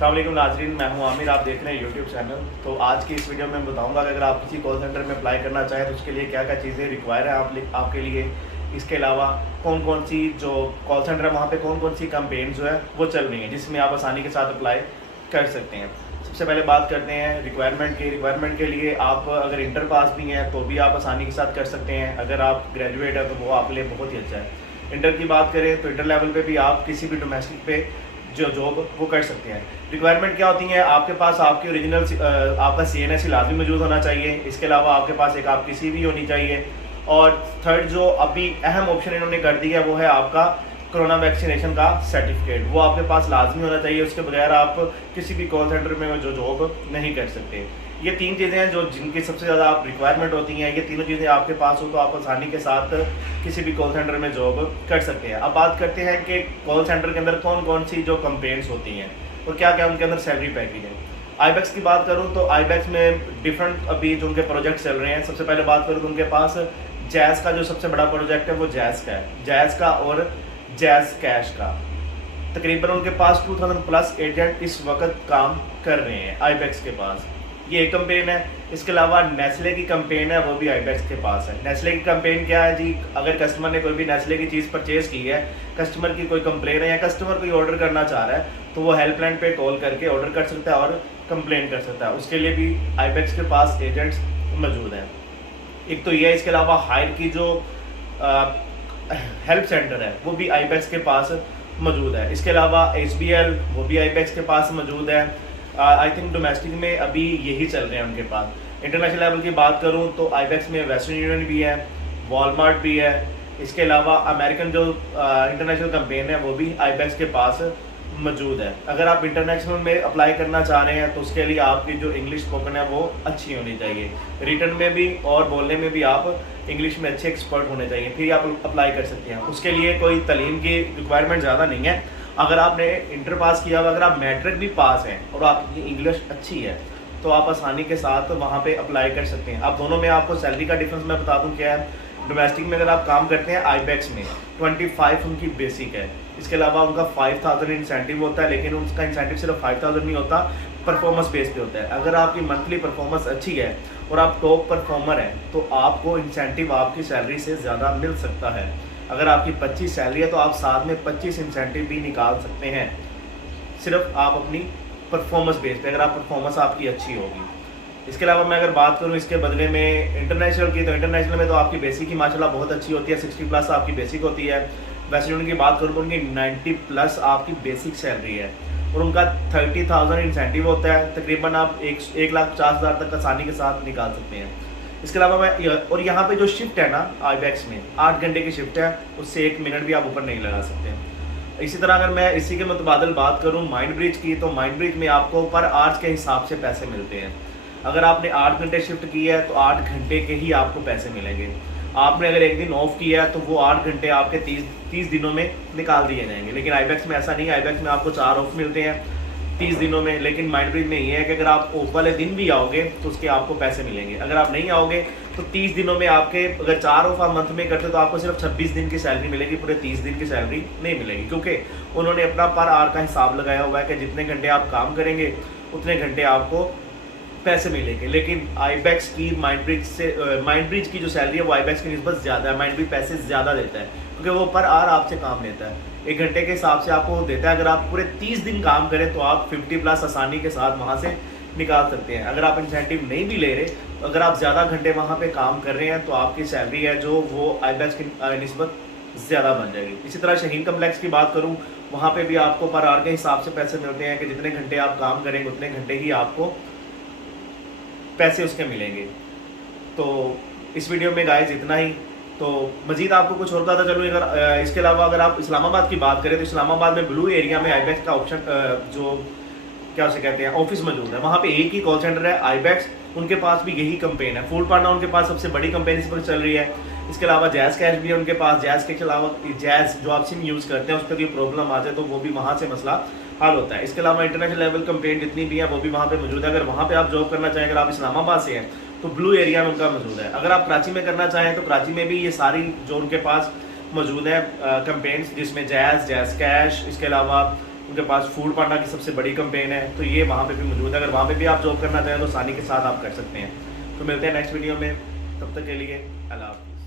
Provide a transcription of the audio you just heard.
अस्सलाम वालेकुम नाज़रीन, मैं हूं आमिर। आप देख रहे हैं यूट्यूब चैनल। तो आज की इस वीडियो में बताऊंगा कि अगर आप किसी कॉल सेंटर में अप्लाई करना चाहें तो उसके लिए क्या क्या चीज़ें रिक्वायर है आपके लिए। इसके अलावा कौन कौन सी जो कॉल सेंटर है वहाँ पे कौन कौन सी कैंपेन जो है वो चल रही हैं जिसमें आप आसानी के साथ अप्लाई कर सकते हैं। सबसे पहले बात करते हैं रिक्वायरमेंट की। रिक्वायरमेंट के लिए आप अगर इंटर पास भी हैं तो भी आप आसानी के साथ कर सकते हैं। अगर आप ग्रेजुएट हैं तो वो आपके लिए बहुत ही अच्छा है। इंटर की बात करें तो इंटर लेवल पे भी आप किसी भी डोमेस्टिक पे जो जॉब वो कर सकते हैं। रिक्वायरमेंट क्या होती है, आपके पास आपकी ओरिजिनल आपका CNSE लाजमी मौजूद होना चाहिए। इसके अलावा आपके पास एक आपकी CV होनी चाहिए। और थर्ड जो अभी अहम ऑप्शन इन्होंने कर दिया वो है आपका कोरोना वैक्सीनेशन का सर्टिफिकेट। वो आपके पास लाजमी होना चाहिए, उसके बगैर आप किसी भी कॉल सेंटर में जो जॉब नहीं कर सकते। ये तीन चीज़ें हैं जो जिनकी सबसे ज़्यादा आप रिक्वायरमेंट होती हैं। ये तीनों चीज़ें आपके पास हो तो आप आसानी के साथ किसी भी कॉल सेंटर में जॉब कर सकते हैं। अब बात करते हैं कि कॉल सेंटर के अंदर कौन कौन सी जो कंपेन्स होती हैं और क्या क्या उनके अंदर सैलरी पैकेज है। आईबैक्स की बात करूं तो आईबैक्स में डिफरेंट अभी जो उनके प्रोजेक्ट चल रहे हैं। सबसे पहले बात करूं तो उनके पास जैज़ का जो सबसे बड़ा प्रोजेक्ट है वो जैज़ का है, जैज़ का और जैज़ कैश का। तकरीबन उनके पास 2000 प्लस एजेंट इस वक्त काम कर रहे हैं आईबैक्स के पास। ये एक कंपेन है। इसके अलावा नेस्ले की कंपेन है, वो भी आईबैक्स के पास है। नेस्ले की कंपेन क्या है जी, अगर कस्टमर ने कोई भी नेस्ले की चीज़ परचेज की है, कस्टमर की कोई कंप्लेन है या कस्टमर कोई ऑर्डर करना चाह रहा है तो वो हेल्पलाइन पे कॉल करके ऑर्डर कर सकता है और कंप्लेन कर सकता है। उसके लिए भी आईबैक्स के पास एजेंट्स मौजूद हैं। एक तो ये है। इसके अलावा हायर की जो हेल्प सेंटर है वो भी आईबैक्स के पास मौजूद है। इसके अलावा SBL वो भी आईबैक्स के पास मौजूद है। आई थिंक डोमेस्टिक में अभी यही चल रहे हैं उनके पास। इंटरनेशनल लेवल की बात करूं तो आईबैक्स में वेस्टर्न यूनियन भी है, वॉलमार्ट भी है। इसके अलावा अमेरिकन जो इंटरनेशनल कंपेन है वो भी आईबैक्स के पास मौजूद है। अगर आप इंटरनेशनल में अप्लाई करना चाह रहे हैं तो उसके लिए आपकी जो इंग्लिश स्पोकन है वो अच्छी होनी चाहिए। रिटन में भी और बोलने में भी आप इंग्लिश में अच्छे एक्सपर्ट होने चाहिए, फिर आप अप्लाई कर सकते हैं। उसके लिए कोई तालीम की रिक्वायरमेंट ज़्यादा नहीं है। अगर आपने इंटर पास किया हुआ, अगर आप मैट्रिक भी पास हैं और आपकी इंग्लिश अच्छी है तो आप आसानी के साथ वहाँ पे अप्लाई कर सकते हैं। अब दोनों में आपको सैलरी का डिफरेंस मैं बता दूँ क्या है। डोमेस्टिक में अगर आप काम करते हैं आईबैक्स में 25 उनकी बेसिक है। इसके अलावा उनका 5000 इंसेंटिव होता है, लेकिन उसका इंसेंटिव सिर्फ 5000 नहीं होता, परफॉर्मेंस बेस पे होता है। अगर आपकी मंथली परफॉर्मेंस अच्छी है और आप टॉप परफॉर्मर हैं तो आपको इंसेंटिव आपकी सैलरी से ज़्यादा मिल सकता है। अगर आपकी 25 सैलरी है तो आप साथ में 25 इंसेंटिव भी निकाल सकते हैं, सिर्फ आप अपनी परफॉर्मेंस बेस पे, अगर आप परफॉर्मेंस आपकी अच्छी होगी। इसके अलावा मैं अगर बात करूं इसके बदले में इंटरनेशनल की, तो इंटरनेशनल में तो आपकी बेसिक ही माशाल्लाह बहुत अच्छी होती है, 60 प्लस आपकी बेसिक होती है। वैसे उनकी बात करूँ तो उनकी 90 प्लस आपकी बेसिक सैलरी है और उनका 30,000 इंसेंटिव होता है। तकरीबन आप 1,50,000 तक आसानी के साथ निकाल सकते हैं। इसके अलावा मैं और यहाँ पे जो शिफ्ट है ना आईबैक्स में 8 घंटे की शिफ्ट है, उससे 1 मिनट भी आप ऊपर नहीं लगा सकते। इसी तरह अगर मैं इसी के मुतबादल बात करूँ माइंड ब्रिज की, तो माइंड ब्रिज में आपको पर आवर्स के हिसाब से पैसे मिलते हैं। अगर आपने 8 घंटे शिफ्ट की है तो 8 घंटे के ही आपको पैसे मिलेंगे। आपने अगर एक दिन ऑफ किया है तो वो 8 घंटे आपके 30 दिनों में निकाल दिए जाएंगे। लेकिन आईबैक्स में ऐसा नहीं है। आईबैक्स में आपको 4 ऑफ मिलते हैं 30 दिनों में। लेकिन माइंड ब्रिज में ये है कि अगर आप ऑफ वाले दिन भी आओगे तो उसके आपको पैसे मिलेंगे। अगर आप नहीं आओगे तो 30 दिनों में आपके, अगर 4 ऑफ आप मंथ में करते तो आपको सिर्फ 26 दिन की सैलरी मिलेगी, पूरे 30 दिन की सैलरी नहीं मिलेगी, क्योंकि उन्होंने अपना पर आवर का हिसाब लगाया हुआ है कि जितने घंटे आप काम करेंगे उतने घंटे आपको पैसे मिलेंगे। लेकिन आईबैक्स की माइंड ब्रिज की जो सैलरी है वो आईबैक्स की निस्बत ज़्यादा है। माइंड ब्रिज पैसे ज़्यादा देता है क्योंकि वो पर आवर आपसे काम लेता है, 1 घंटे के हिसाब से आपको देता है। अगर आप पूरे 30 दिन काम करें तो आप 50 प्लस आसानी के साथ वहाँ से निकाल सकते हैं। अगर आप इंसेंटिव नहीं भी ले रहे, अगर आप ज़्यादा घंटे वहाँ पे काम कर रहे हैं तो आपकी सैलरी है जो वो आईबैक्स की निस्बत ज़्यादा बन जाएगी। इसी तरह शहीन कम्प्लेक्स की बात करूँ, वहाँ पर भी आपको पर आवर के हिसाब से पैसे मिलते हैं कि जितने घंटे आप काम करेंगे उतने घंटे ही आपको पैसे उसके मिलेंगे। तो इस वीडियो में गाइस इतना ही। तो मजीद आपको कुछ और पता चलो, अगर इसके अलावा अगर आप इस्लामाबाद की बात करें तो इस्लामाबाद में ब्लू एरिया में आईबैक्स का ऑप्शन जो क्या उसे कहते हैं ऑफिस मौजूद है। वहाँ पे एक ही कॉल सेंटर है आईबैक्स, उनके पास भी यही कंपेन है। फूड पार्टनर उनके पास सबसे बड़ी कंपेन इस वक्त चल रही है। इसके अलावा जैज़ कैश भी है उनके पास। जैज़ के अलावा जैज़ जो आप सिम यूज़ करते हैं उस पर कोई प्रॉब्लम आ जाए तो वो भी वहाँ से मसला हल होता है। इसके अलावा इंटरनेशनल लेवल कंपेन जितनी भी है वो भी वहाँ पे मौजूद है। अगर वहाँ पे आप जॉब करना चाहें, अगर आप इस्लामाबाद से हैं तो ब्लू एरिया में उनका मौजूद है। अगर आप कराची में करना चाहें तो कराची में भी ये सारी जो उनके पास मौजूद है कंपेन्स, जिसमें जैज़ कैश, इसके अलावा उनके पास फूड पांडा की सबसे बड़ी कंपेन है, तो ये वहाँ पे भी मौजूद है। अगर वहाँ पे भी आप जॉब करना चाहें तो आसानी के साथ आप कर सकते हैं। तो मिलते हैं नेक्स्ट वीडियो में, तब तक के लिए अल्लाह हाफ़िज़।